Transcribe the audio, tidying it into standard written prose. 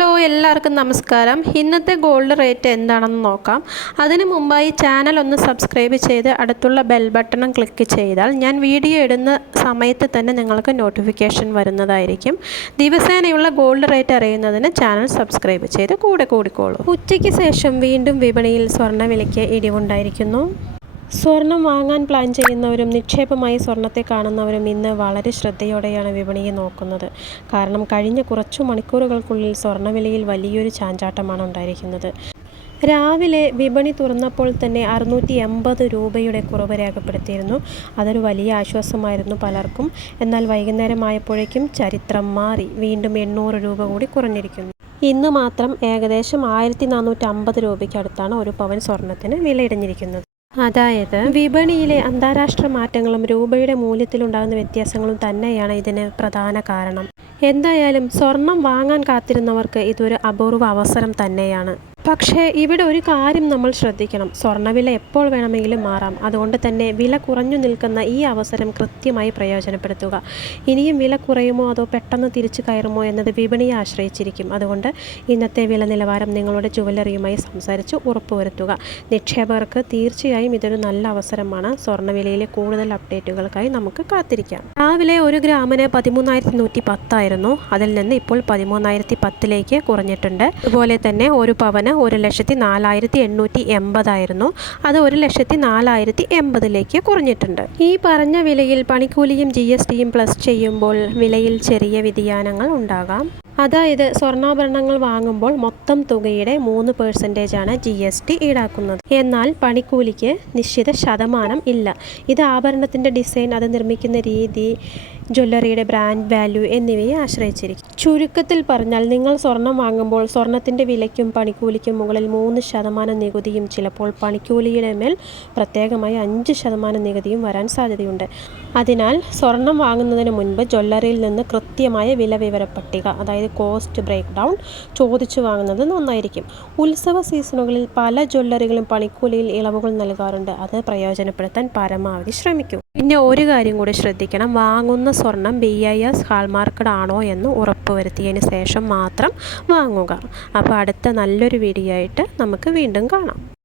Hello എല്ലാവർക്കും നമസ്കാരം. ഇന്നത്തെ ഗോൾഡ് റേറ്റ് എന്താണെന്ന് നോക്കാം. അതിനു മുമ്പായി ചാനൽ ഒന്ന് സബ്സ്ക്രൈബ് ചെയ്ത് അടുത്തുള്ള ബെൽ ബട്ടണും ക്ലിക്ക് ചെയ്താൽ ഞാൻ വീഡിയോ ഇടുന്ന സമയത്ത് തന്നെ നിങ്ങൾക്ക് നോട്ടിഫിക്കേഷൻ വരുന്നതായിരിക്കും. ദിവസേനയുള്ള ഗോൾഡ് റേറ്റ് അറിയുന്നതിന് ചാനൽ സബ്സ്ക്രൈബ് ചെയ്ത് കൂടെ കൂടിക്കോളൂ. ഉച്ചയ്ക്ക് ശേഷം വീണ്ടും വിപണിയിൽ സ്വർണ്ണവിലയ്ക്ക് ഇടിവുണ്ടായിരിക്കുന്നു. സ്വർണം വാങ്ങാൻ പ്ലാൻ ചെയ്യുന്നവരും നിക്ഷേപമായി സ്വർണത്തെ കാണുന്നവരും ഇന്ന് വളരെ ശ്രദ്ധയോടെയാണ് വിപണിയെ നോക്കുന്നത്. കാരണം കഴിഞ്ഞ കുറച്ചു മണിക്കൂറുകൾക്കുള്ളിൽ സ്വർണ്ണവിലയിൽ വലിയൊരു ചാഞ്ചാട്ടമാണ് ഉണ്ടായിരിക്കുന്നത്. രാവിലെ വിപണി തുറന്നപ്പോൾ തന്നെ 680 രൂപയുടെ കുറവ് രേഖപ്പെടുത്തിയിരുന്നു. അതൊരു വലിയ ആശ്വാസമായിരുന്നു പലർക്കും. എന്നാൽ വൈകുന്നേരമായപ്പോഴേക്കും ചരിത്രം മാറി. വീണ്ടും 800 രൂപ കൂടി കുറഞ്ഞിരിക്കുന്നു. ഇന്ന് മാത്രം ഏകദേശം 1450 രൂപയ്ക്ക് അടുത്താണ് ഒരു പവൻ സ്വർണത്തിന് വിലയിടിഞ്ഞിരിക്കുന്നത്. അതായത് വിപണിയിലെ അന്താരാഷ്ട്ര മാറ്റങ്ങളും രൂപയുടെ മൂല്യത്തിലുണ്ടാകുന്ന വ്യത്യാസങ്ങളും തന്നെയാണ് ഇതിന് പ്രധാന കാരണം. എന്തായാലും സ്വർണം വാങ്ങാൻ കാത്തിരുന്നവർക്ക് ഇതൊരു അപൂർവ അവസരം തന്നെയാണ്. പക്ഷേ ഇവിടെ ഒരു കാര്യം നമ്മൾ ശ്രദ്ധിക്കണം. സ്വർണ്ണവില എപ്പോൾ വേണമെങ്കിലും മാറാം. അതുകൊണ്ട് തന്നെ വില കുറഞ്ഞു നിൽക്കുന്ന ഈ അവസരം കൃത്യമായി പ്രയോജനപ്പെടുത്തുക. ഇനിയും വില കുറയുമോ അതോ പെട്ടെന്ന് തിരിച്ചു കയറുമോ എന്നത് വിപണിയെ ആശ്രയിച്ചിരിക്കും. അതുകൊണ്ട് ഇന്നത്തെ വില നിലവാരം നിങ്ങളുടെ ജുവലറിയുമായി സംസാരിച്ച് ഉറപ്പുവരുത്തുക. നിക്ഷേപകർക്ക് തീർച്ചയായും ഇതൊരു നല്ല അവസരമാണ്. സ്വർണ്ണവിലയിലെ കൂടുതൽ അപ്ഡേറ്റുകൾക്കായി നമുക്ക് കാത്തിരിക്കാം. രാവിലെ 1 ഗ്രാമിന് 13,110 ആയിരുന്നു. അതിൽ നിന്ന് ഇപ്പോൾ 13,010ലേക്ക് കുറഞ്ഞിട്ടുണ്ട്. അതുപോലെ തന്നെ ഒരു പവന് 1,04,880 ആയിരുന്നു. അത് 1,04,080ലേക്ക് കുറഞ്ഞിട്ടുണ്ട്. ഈ പറഞ്ഞ വിലയിൽ പണിക്കൂലിയും GSTയും പ്ലസ് ചെയ്യുമ്പോൾ വിലയിൽ ചെറിയ വ്യതിയാനങ്ങൾ ഉണ്ടാകാം. അതായത് സ്വർണ്ണാഭരണങ്ങൾ വാങ്ങുമ്പോൾ മൊത്തം തുകയുടെ 3% GST ഈടാക്കുന്നത്. എന്നാൽ പണിക്കൂലിക്ക് നിശ്ചിത ശതമാനം ഇല്ല. ഇത് ആഭരണത്തിൻ്റെ ഡിസൈൻ, അത് നിർമ്മിക്കുന്ന രീതി, ജ്വല്ലറിയുടെ ബ്രാൻഡ് വാല്യൂ എന്നിവയെ ആശ്രയിച്ചിരിക്കും. ചുരുക്കത്തിൽ പറഞ്ഞാൽ നിങ്ങൾ സ്വർണം വാങ്ങുമ്പോൾ സ്വർണത്തിൻ്റെ വിലയ്ക്കും പണിക്കൂലിക്കും മുകളിൽ 3% നികുതിയും ചിലപ്പോൾ പണിക്കൂലിയുടെ മേൽ പ്രത്യേകമായി 5% നികുതിയും വരാൻ സാധ്യതയുണ്ട്. അതിനാൽ സ്വർണം വാങ്ങുന്നതിന് മുൻപ് ജ്വല്ലറിയിൽ നിന്ന് കൃത്യമായ വില വിവര പട്ടിക, അതായത് കോസ്റ്റ് ബ്രേക്ക് ഡൗൺ ചോദിച്ചു വാങ്ങുന്നത് നന്നായിരിക്കും. ഉത്സവ സീസണുകളിൽ പല ജ്വല്ലറികളും പണിക്കൂലിയിൽ ഇളവുകൾ നൽകാറുണ്ട്. അത് പ്രയോജനപ്പെടുത്താൻ പരമാവധി ശ്രമിക്കൂ. പിന്നെ ഒരു കാര്യം കൂടി ശ്രദ്ധിക്കണം. വാങ്ങുന്ന സ്വർണം BIS ഹാൾമാർക്കഡ് ആണോ എന്ന് ഉറപ്പുവരുത്തിയതിന് ശേഷം മാത്രം വാങ്ങുക. അപ്പോൾ അടുത്ത നല്ലൊരു വീഡിയോ ആയിട്ട് നമുക്ക് വീണ്ടും കാണാം.